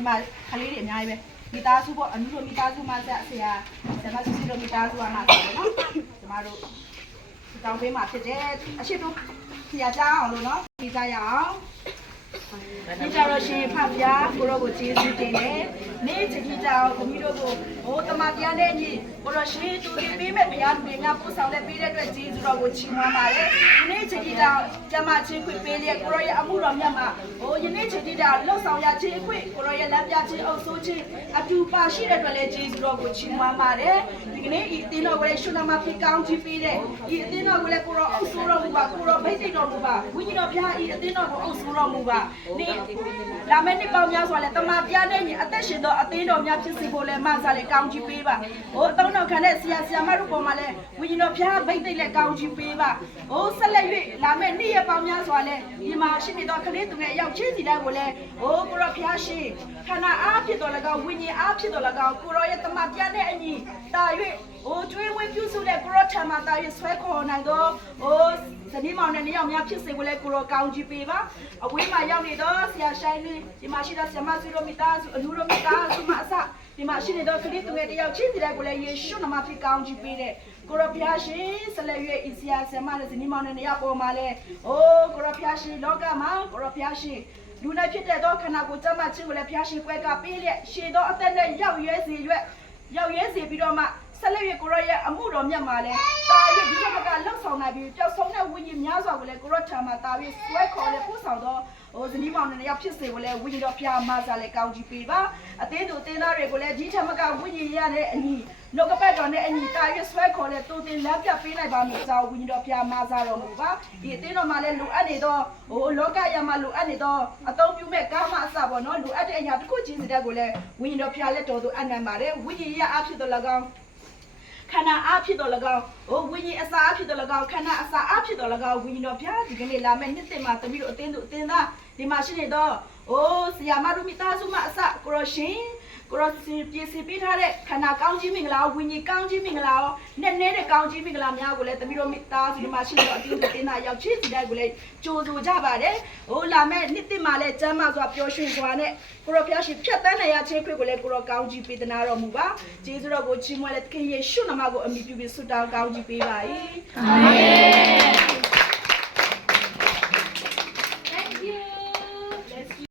ဒီမှာခလေးတွေအများကြီးပဲမိသားစုပေါ့အနုတို့မိသားစုမှဆက်ဆရာဆရာမစီစီတို့မိသားစုကမှဆက်တယ်နော်ကျမတို့တောင်းပေးမှာဖြစ်တယ်အရှိတို့ဆရာကြားအောင်လို့နော်ဒီကြရအောင်ဒီကြတော့ရှင်ဖပြကိုရောကိုကျေးဇူးတင်တယ်နေ့ချီကြောင်ကိုမျိုးတို့ကိုဟိုတမတရားနဲ့ညီကိုရောရှင်သူတွေပေးမဲ့ဘုရားလူတွေများပို့ဆောင်တဲ့ပေးတဲ့အတွက်ကျေးဇူးတော်ကိုချီးမွမ်းပါတယ်ဒီနေ့ချီကြောင်ကျမချင်းခွင့်ပေးတဲ့ကိုရောရဲ့အမှုတော်မြတ်မှာဟိုယနေ့ချီကြောင်လှုပ်ဆောင်ရခြင်းအခွင့်ကိုရောရဲ့လက်ပြခြင်းအုပ်စိုးခြင်းအတူပါရှိတဲ့အတွက်လည်းကျေးဇူးတော်ကိုချီးမွမ်းပါတယ်ဒီကနေ့ဤအသင်းတော်ကိုလည်းရှုနာမဖြစ်ကောင်းချီးပေးတဲ့ဤအသင်းတော်ကိုလည်းကိုရောအုပ်စိုးတော်မူပါကိုရောဗိတ်သိက်တော်မူပါဝိညာဉ်တော်ဘုရားဤအသင်းတော်ကိုအုပ်စိုးတော်မူပါနေ့လာမယ့်နှစ်ပေါင်းများစွာလဲတမန်ပြတဲ့ညီအသက်ရှင်သောအသင်းတော်များဖြစ်စေဖို့လဲမဆာလဲကောင်းချီးပေးပါဟိုအသုံးတော်ခံတဲ့ဆရာမတို့ပေါ်မှာလဲဝိညာဉ်တော်ဘုရားဗိတ်သိက်လဲကောင်းချီးပေးပါဟိုဆက်လက်၍လာမယ့်နှစ်ရက်ပေါင်းများစွာလဲဒီမှာရှိနေသောကလေးသူငယ်ရောက်ချင်းစီတိုင်းကိုလဲဟိုကိုရောဘုရားရှင်ခန္ဓာအားဖြစ်တော်၎င်းဝိညာဉ်အားဖြစ်တော်၎င်းကိုရောရဲ့တမန်ပြတဲ့အညီတာ၍ဟိုကျွေးဝင်းပြုစုတဲ့ကိုရောထံမှာတာ၍ဆွဲခေါ်နိုင်သောဟိုဇနီးမောင်နဲ့နှစ်ယောက်များဖြစ်စေကိုလဲကိုရောကောင်းချီးပေးပါအဝေးမှာရောက်နေတော့ဆရာရှိုင်းလေးဒီမှာရှိတဲ့ဆရာမစုတို့မိသားစုအလူတို့မိသားစုမအစဒီမှာရှိနေတော့ခရစ်သူရဲ့တယောက်ချင်းစီတဲ့ကိုလဲယေရှုနာမဖြစ်ကောင်းချီးပေးတဲ့ကိုရောဘုရားရှင်ဆက်လက်၍ဤဆရာဆရာမနဲ့ဇနီးမောင်နဲ့နှစ်ယောက်ပေါ်မှာလဲအိုးကိုရောဘုရားရှင်လောကမှာကိုရောဘုရားရှင်လူနဲ့ဖြစ်တဲ့တော့ခန္ဓာကိုယ်ကျမချင်းကိုလဲဘုရားရှင်ကွဲကပေးလျက်ရှေတော့အသက်နဲ့ရောက်ရဲစေပြီးတော့မှဆက်လက်၍ကိုရောရဲ့အမှုတော်မြတ်မှာလဲတာ၍ဒီကမကလှုပ်ဆောင်နိုင်ပြီးပျောက်ဆုံးတဲ့ဝိညာဉ်များစွာကိုလဲကိုရောထံမှာတာ၍ဆွဲခေါ်လဲပို့ဆောင်တော့ဟိုဇနီးမောင်နဲ့ရောက်ဖြစ်စေကိုလဲဝိညာဉ်တော်ဖျားမဆာလဲကောင်းချီးပေးပါအသေးသူအသေးသားတွေကိုလဲဒီထက်မကဝိညာဉ်ရတဲ့အညီနှုတ်ကပတ်တော်နဲ့အညီတာ၍ဆွဲခေါ်လဲတူတင်လမ်းပြပေးနိုင်ပါမည်ကြောင်းဝိညာဉ်တော်ဖျားမဆာတော်မူပါဒီအသေးတော်မှာလဲလိုအပ်နေတော့ဟိုလောကရမှာလိုအပ်နေတော့အသုံးပြုမဲ့ကာမအစပေါ့နော်လိုအပ်တဲ့အရာတစ်ခုချင်းစီတဲ့ကိုလဲဝိညာဉ်တော်ဖျားလက်တော်သူအနံ့ပါတယ်ဝိညာဉ်ရအဖြစ်တော်၎င်းခန္ဓာအားဖြစ်တော်၎င်းဟိုဝိညာဉ်အစာအားဖြစ်တော်၎င်းခန္ဓာအစာအားဖြစ်တော်၎င်းဝိညာဉ်တော်ဘုရားဒီကနေ့လာမယ့်နှစ်သက်မှာတပည့်တို့အသင်းသူအသင်းသားဒီမှာရှိနေတော့ဟိုဆရာမတို့မိသားစုမအစကိုရရှင်ကိုရစီပြည်စီပေးထားတဲ့ခန္ဓာကောင်းခြင်းမင်္ဂလာဝိညာဉ်ကောင်းခြင်းမင်္ဂလာရောနဲ့တဲ့ကောင်းခြင်းမင်္ဂလာများကိုလည်းတပည့်တို့မိသားစုဒီမှာရှိနေတော့အသင်းသူအသင်းသားရောက်ချစ်စီတဲ့ကိုလည်းကြိုဆိုကြပါတယ်ဟိုလာမယ့်နှစ်သက်မှာလည်းကျမ်းမာစွာပျော်ရွှင်စွာနဲ့ကိုရဘုရားရှင်ဖြတ်တန်းနိုင်ရခြင်းခွင့်ကိုလည်းကိုရကောင်းကြီးပေးသနာတော်မူပါကျေးဇူးတော်ကိုချီးမွမ်းလက်သခင်ယေရှုနာမကိုအမိပြုပြီးဆုတောင်းကောင်းကြီးပေးပါ၏အာမင်